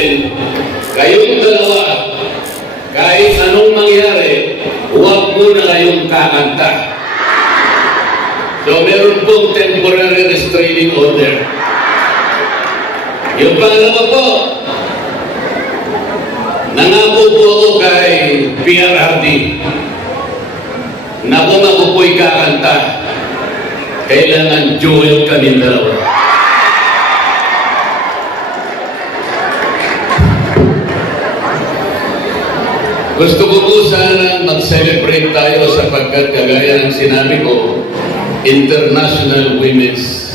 natin, kayong dalawa, kahit anong mangyari, huwag muna kayong kakanta. So meron pong temporary restraining order. Yung pangalawa po, nangako po ako kay PRRD na kung ako po'y kakanta, kailangan duel kami dalawa. Gusto ko po sana mag-celebrate tayo sapagkat kagaya ng sinabi ko, International Women's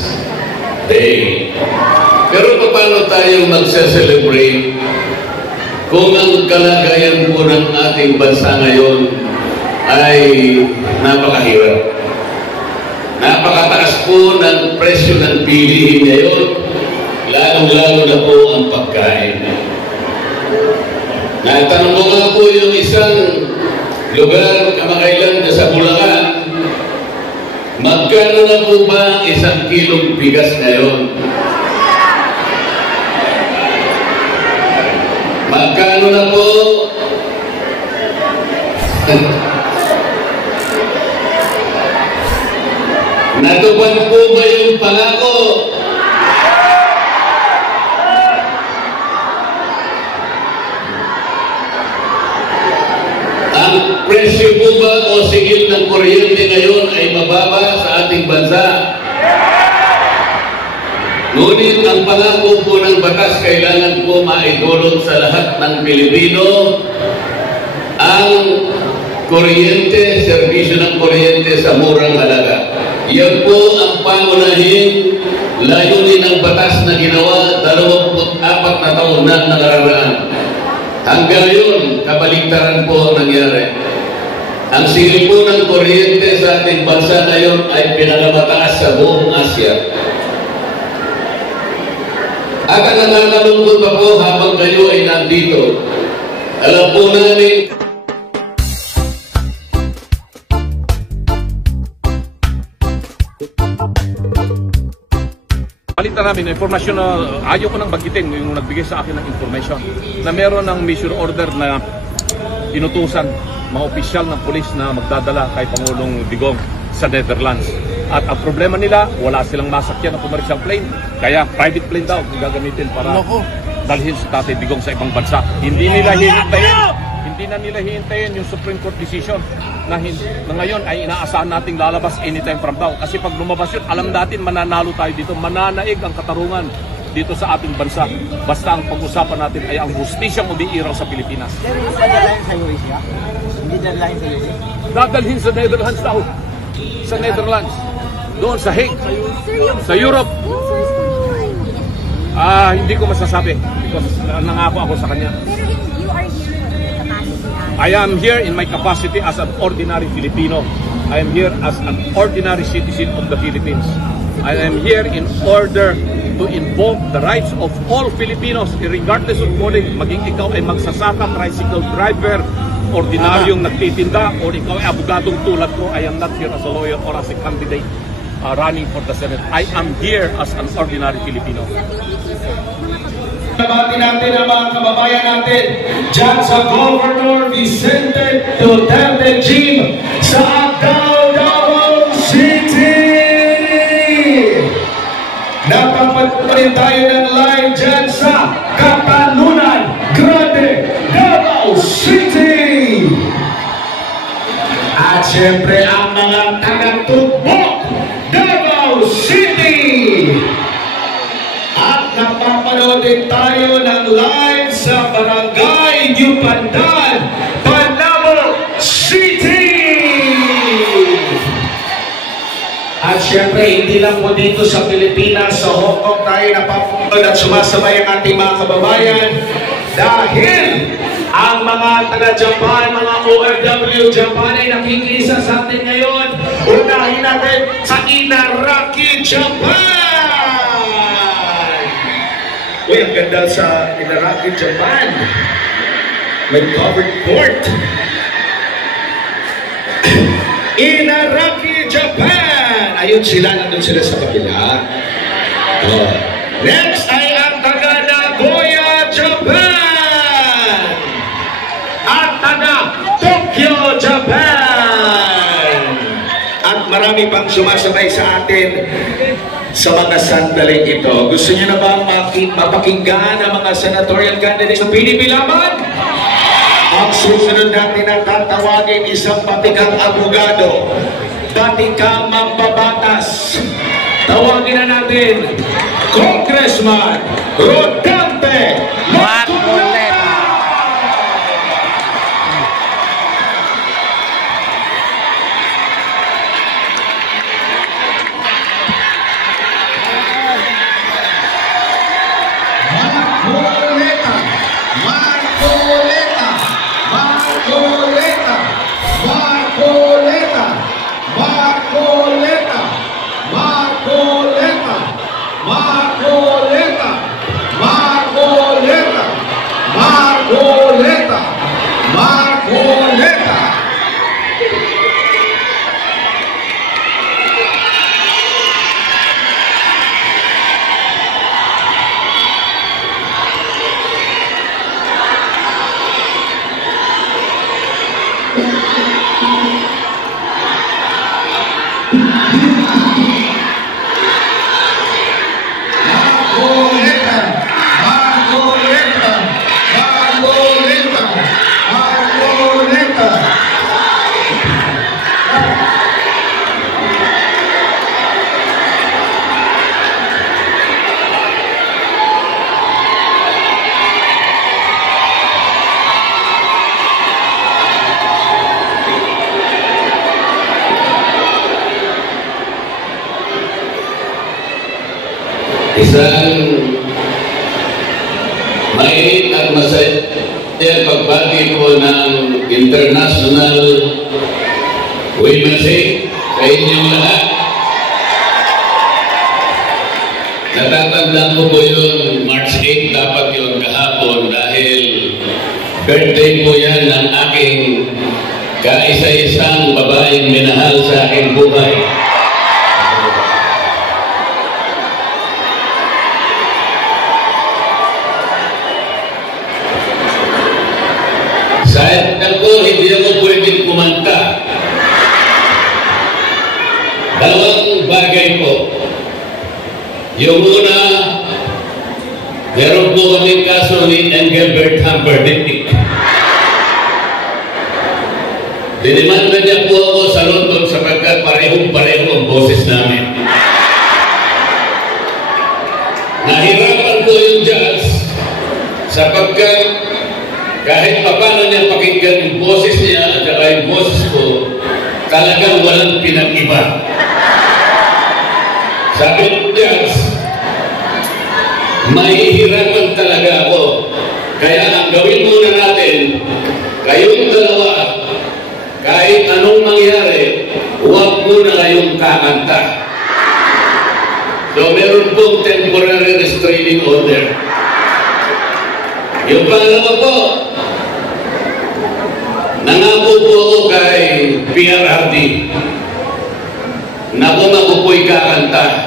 Day. Pero paano tayo mag-celebrate kung ang kalagayan po ng ating bansa ngayon ay napakahirap? Napakataas po ng presyo ng bilihin ngayon, lalong-lalo na po ang pagkain. Natanong ko nga po yung isang lugar kamakailan sa Bulacan, magkano na po ba 1 kilong bigas ngayon? Magkano na po? Natupad po ba yung pangako? Ang presyo po ba o sigil ng kuryente ngayon ay mababa sa ating bansa? Ngunit ang pangako po ng batas kailangan po maidulot sa lahat ng Pilipino ang kuryente, serbisyo ng kuryente sa murang halaga. Yan po ang pangunahing layunin ng batas na ginawa 24 na taon na nakararaan. Hanggang ngayon, kabaligtaran po ang nangyari. Ang sigil po ng kuryente sa ating bansa ngayon ay pinakamataas sa buong Asya. At ang nakakalungkot pa po habang kayo ay nandito, alam po namin, Balita namin, informasyon na ayaw ko nang bagitin yung nagbigay sa akin ng information na meron ng mission order na inutusan mga opisyal ng pulis na magdadala kay Pangulong Digong sa Netherlands. At ang problema nila, wala silang masakyan ng commercial plane, kaya private plane daw gagamitin para dalhin si Tatay Digong sa ibang bansa. Hindi na nila hihintayin yung Supreme Court decision na ngayon ay inaasahan nating lalabas anytime from now. Kasi pag lumabas yun, alam natin mananalo tayo dito, mananaig ang katarungan dito sa ating bansa. Basta ang pag-usapan natin ay ang hustisyang umiiraw sa Pilipinas. Pero hindi dadalhin sa US ya? Hindi dadalhin sa US? Dadalhin sa Netherlands daw. Sa Netherlands. Doon sa Hague. Sa Europe. Hindi ko masasabi because nangako ako sa kanya. I am here in my capacity as an ordinary Filipino. I am here as an ordinary citizen of the Philippines. I am here in order to invoke the rights of all Filipinos, regardless of calling, maging ikaw ay magsasaka, tricycle driver, ordinaryong nagtitinda, o ikaw ay abogadong tulad ko. I am not here as a lawyer or as a candidate running for the Senate. I am here as an ordinary Filipino. Nabati natin ang mga kababayan natin dyan sa Governor Vicente Duterte Gym sa Davao City. Napapad rin tayo ng live dyan sa Katalunan Grande, Davao City. At syempre ang mga taga-Tugbo, Davao City. At napapanood din tayo ng live sa Barangay New Pandan, Panabo City! At syempre, hindi lang po dito sa Pilipinas, sa Hong Kong tayo napapanood at sumasabay ang ating mga kababayan dahil ang mga taga-Japan, mga OFW Japan ay nakikisa sa atin ngayon. Unahin natin sa Inaraki, Japan! Uy, ang ganda sa Inaraki, Japan. May covered court. Inaraki, Japan. Ayun sila, nandun sila sa kabila. Next ay ang taga Nagoya, Japan. marami pang sumasabay sa atin sa mga sandaling ito. Gusto niyo na ba mapakinggan ang mga senatorial candidates ng PDP Laban? Ang susunod natin ang tatawagin isang batikang abogado, batikang mambabatas. Tawagin na natin Congressman Rodante Marcoleta. Isang mainit at masaya pagbati po ng International Women's Day sa inyong lahat. Natatandaan ko po yun, March 8 dapat yun kahapon dahil birthday po yan ng aking kaisa-isang babaeng minahal sa aking buhay. Sayang ko, hindi ako pwedeng kumanta. Dalawang bagay po. Yung una, meron po kaming kaso ni Engelbert Humperdinck. Dinimanda niya po ako sa London sapagkat parehong-pareho ang boses namin. Nahirapan po yung judge sapagkat kahit paano niya pakinggan yung boses niya at saka yung boses ko, talagang walang pinag-iba. Sabi ng judge, mahihirapan talaga ako. Kaya ang gawin muna natin, kayong dalawa, kahit anong mangyari, huwag muna kayong kakanta. So meron pong temporary restraining order. Yung pangalawa po, nangako po ako kay PRRD na kung ako po'y kakanta,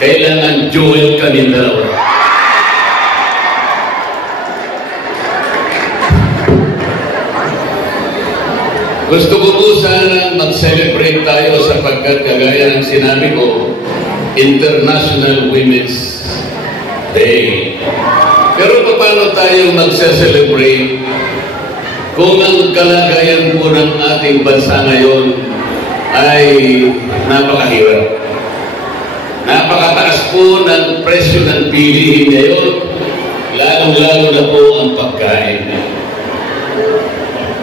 kailangan duel kami dalawa. Gusto ko po sana mag-celebrate tayo sapagkat kagaya ng sinabi ko, International Women's Day. Pero paano tayo mag-celebrate kung ang kalagayan po ng ating bansa ngayon ay napakahirap? Napakataas po ng presyo ng bilihin ngayon, lalong-lalo na po ang pagkain.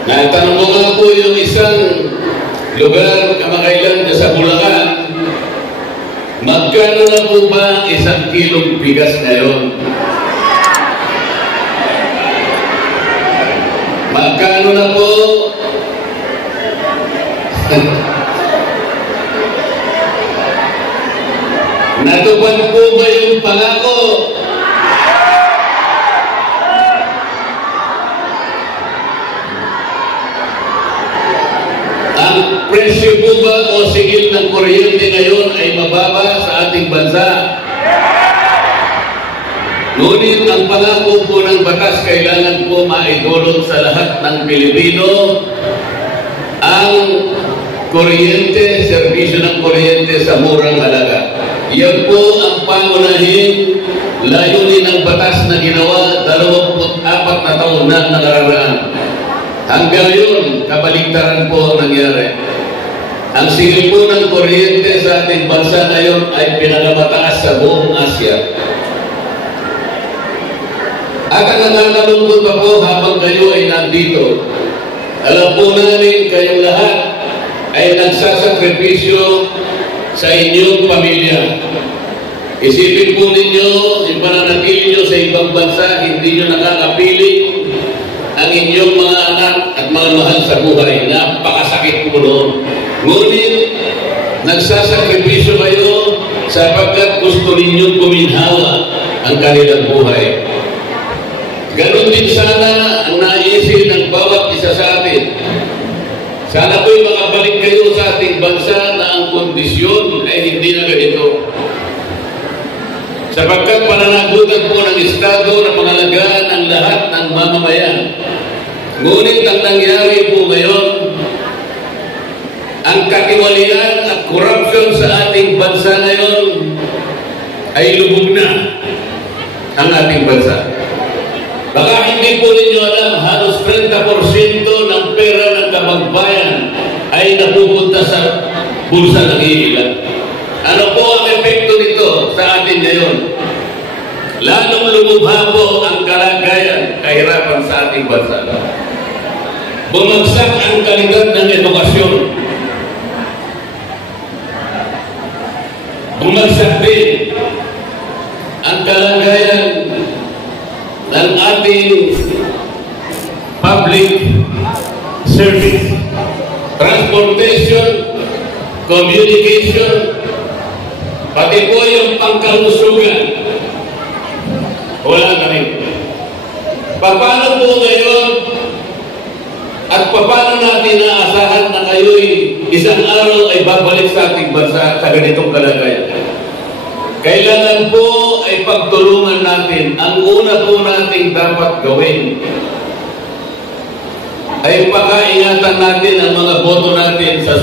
Natanong ko nga po yung isang lugar kamakailan sa Bulacan, magkano na po ba ang 1 kilong bigas ngayon? Magkano na po? Natupad po ba yung pangako? Ang presyo po ba o sigil ng kuryente ngayon ay mababa sa ating bansa? Ngunit ang pangako po ng batas kailangan po maidulot sa lahat ng Pilipino ang kuryente, serbisyo ng kuryente sa murang halaga. Yan po ang pangunahing layunin ng batas na ginawa 24 na taon na nakararaan. Hanggang ngayon, kabaligtaran po ang nangyari. Ang singil po ng kuryente sa ating bansa ngayon ay pinakamataas sa buong Asya. At ang nakakalungkot pa po habang kayo ay nandito, alam po namin kayong lahat ay nagsasakripisyo sa inyong pamilya. Isipin po ninyo, yung pananatili nyo sa ibang bansa, hindi nyo nakakapili ang inyong mga anak at mga mahal sa buhay. Napakasakit po noon. Ngunit, nagsasakripisyo kayo sapagkat gusto ninyong kuminhawa ang kanilang buhay. Ganon din sana ang naisip ng bawat isa sa atin. Sana po'y makabalik kayo sa ating bansa na ang kondisyon ay hindi na ganito. Sapagkat pananagutan po ng Estado na pangalagaan ang lahat ng mamamayan. Ngunit ang nangyari po ngayon, ang katiwalian at korupsyon sa ating bansa ngayon ay lubog na ang ating bansa. Baka hindi po ninyo alam, halos 30% ng pera ng kababayan ay napupunta sa bulsa ng iilan. Ano po ang epekto nito sa atin ngayon? Lalong lumubha po ang kalagayan, kahirapan sa ating bansa. Bumagsak ang kalidad ng edukasyon. Bumagsak din ang kalagayan ng ating public service, transportation, communication, pati po yung pangkalusugan. Wala na rin. Paano po ngayon at paano natin naasahan na kayo'y isang araw ay babalik sa ating bansa sa ganitong kalagayan? Kailangan po ay pagtulungan natin. Ang una po nating dapat gawin ay pakaingatan natin ang mga boto natin sa